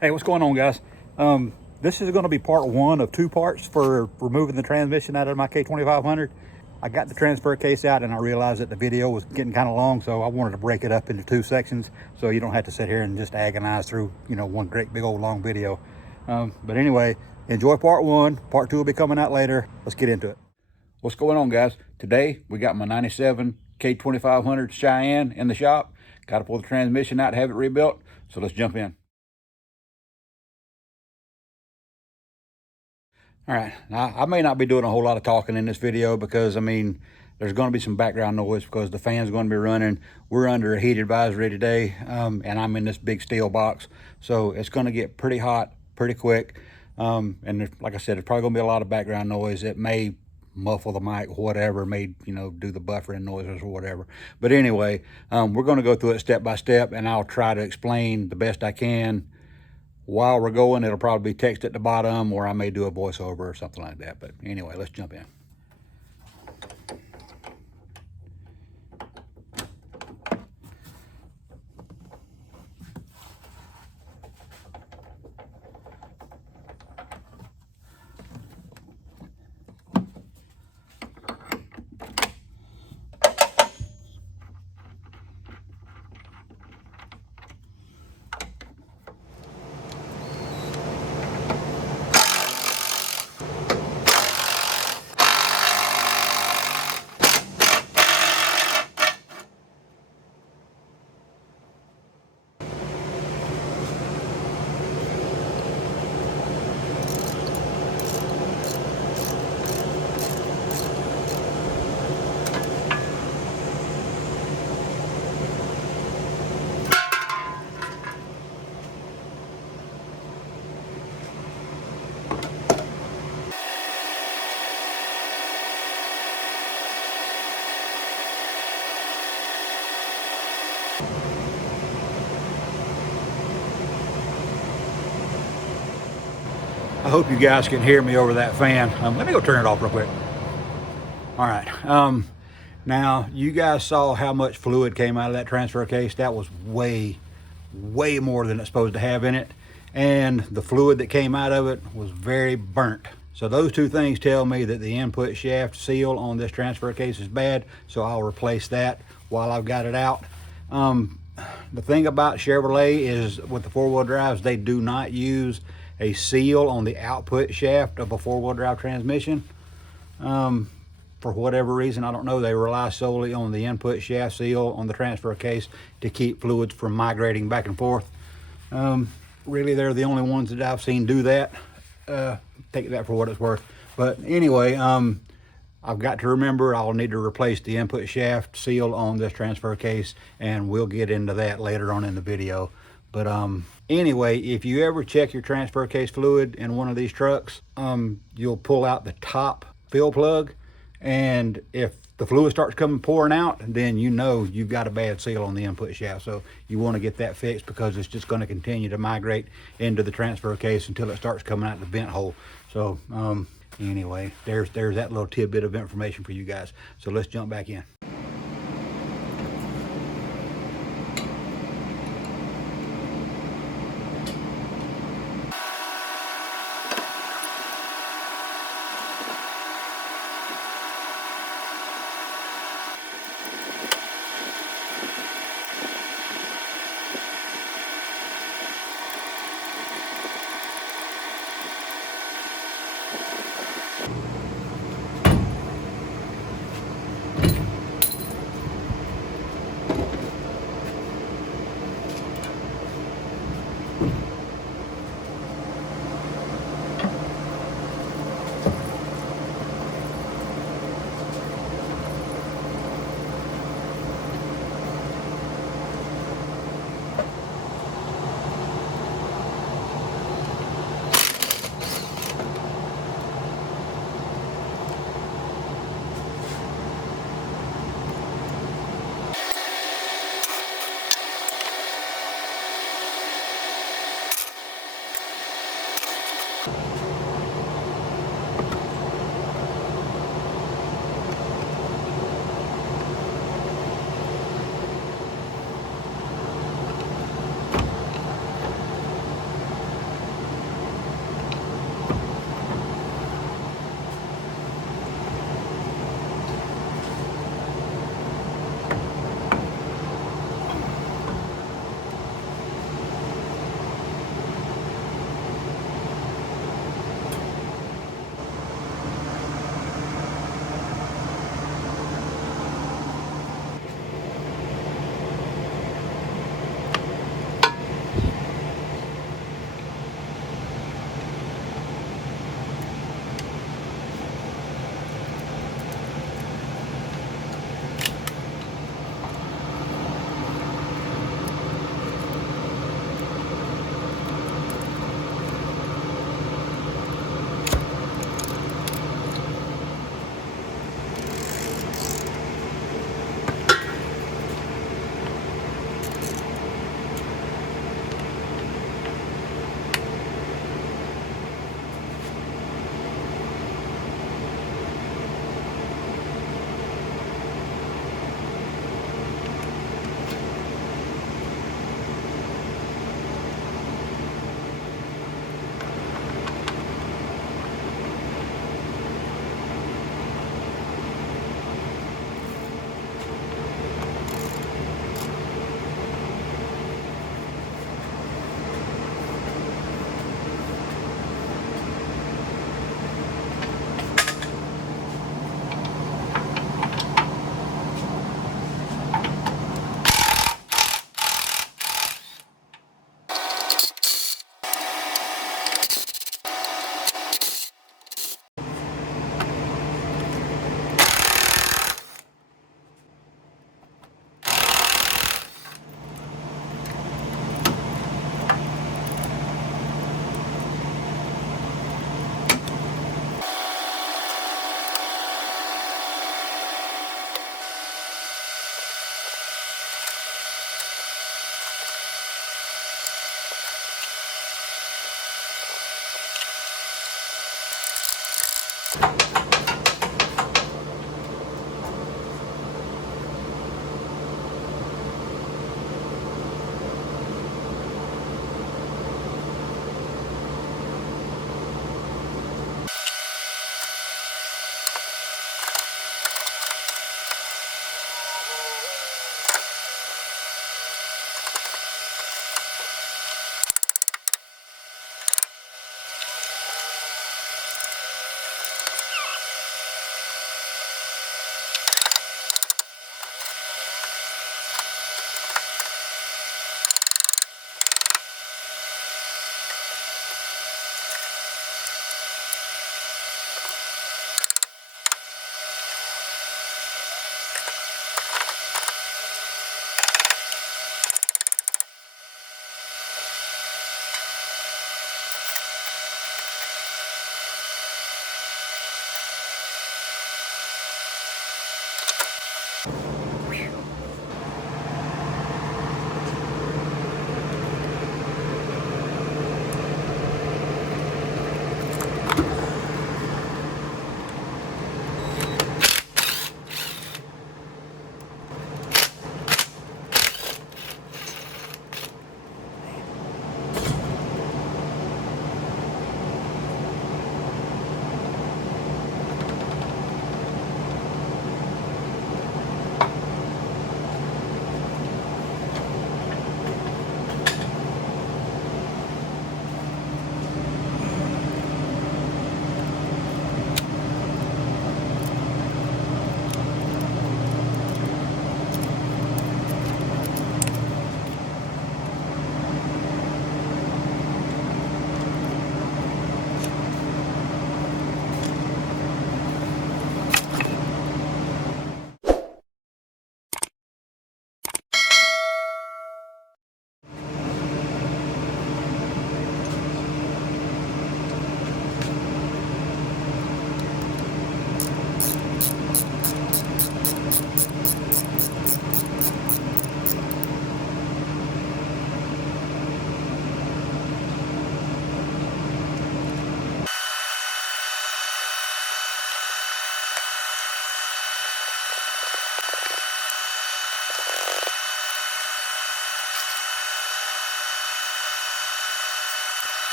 Hey, what's going on, guys? This is going to be part one of two parts for removing the transmission out of my K2500. I got the transfer case out and I realized that the video was getting kind of long, so I wanted to break it up into two sections so you don't have to sit here and just agonize through, one great big old long video. But anyway, enjoy part one. Part two will be coming out later. Let's get into it. What's going on, guys? Today we got my 97 K2500 Cheyenne in the shop. Got to pull the transmission out, have it rebuilt. So let's jump in. All right, now I may not be doing a whole lot of talking in this video because, there's going to be some background noise because the fan's going to be running. We're under a heat advisory today, and I'm in this big steel box. So it's going to get pretty hot pretty quick. And like I said, there's probably going to be a lot of background noise. It may muffle the mic, whatever, may, do the buffering noises or whatever. But anyway, we're going to go through it step by step, and I'll try to explain the best I can. While we're going, it'll probably be text at the bottom, or I may do a voiceover or something like that. But anyway, let's jump in. I hope you guys can hear me over that fan. Let me go turn it off real quick. All right. Now, you guys saw how much fluid came out of that transfer case. That was way more than it's supposed to have in it. And the fluid that came out of it was very burnt. So those two things tell me that the input shaft seal on this transfer case is bad. So I'll replace that while I've got it out. The thing about Chevrolet is with the four-wheel drives, they do not use a seal on the output shaft of a four-wheel drive transmission. For whatever reason, I don't know, they rely solely on the input shaft seal on the transfer case to keep fluids from migrating back and forth. Really, they're the only ones that I've seen do that. Take that for what it's worth. But anyway, I've got to remember I'll need to replace the input shaft seal on this transfer case, and we'll get into that later on in the video. But anyway, if you ever check your transfer case fluid in one of these trucks, you'll pull out the top fill plug, and if the fluid starts pouring out, then you've got a bad seal on the input shaft. So you want to get that fixed because it's just going to continue to migrate into the transfer case until it starts coming out the vent hole. So anyway, there's that little tidbit of information for you guys. So let's jump back in.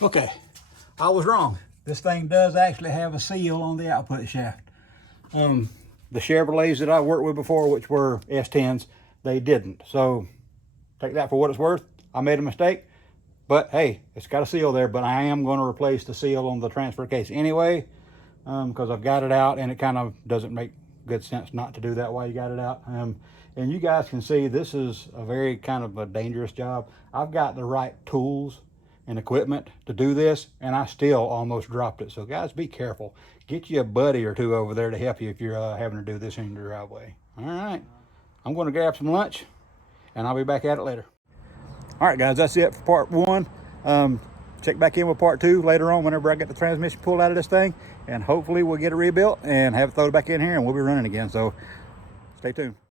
Okay, I was wrong. This thing does actually have a seal on the output shaft. The Chevrolets that I worked with before, which were S10s, they didn't. So take that for what it's worth. I made a mistake, but hey, it's got a seal there, but I am going to replace the seal on the transfer case anyway, because I've got it out and it kind of doesn't make good sense not to do that while you got it out. And you guys can see this is a very kind of a dangerous job. I've got the right tools and equipment to do this, and I still almost dropped it. So guys, be careful. Get you a buddy or two over there to help you if you're having to do this in your driveway. All right, I'm going to grab some lunch and I'll be back at it later. All right guys, that's it for part one. Check back in with part two later on whenever I get the transmission pulled out of this thing, and hopefully we'll get it rebuilt and have it thrown back in here and we'll be running again. So stay tuned.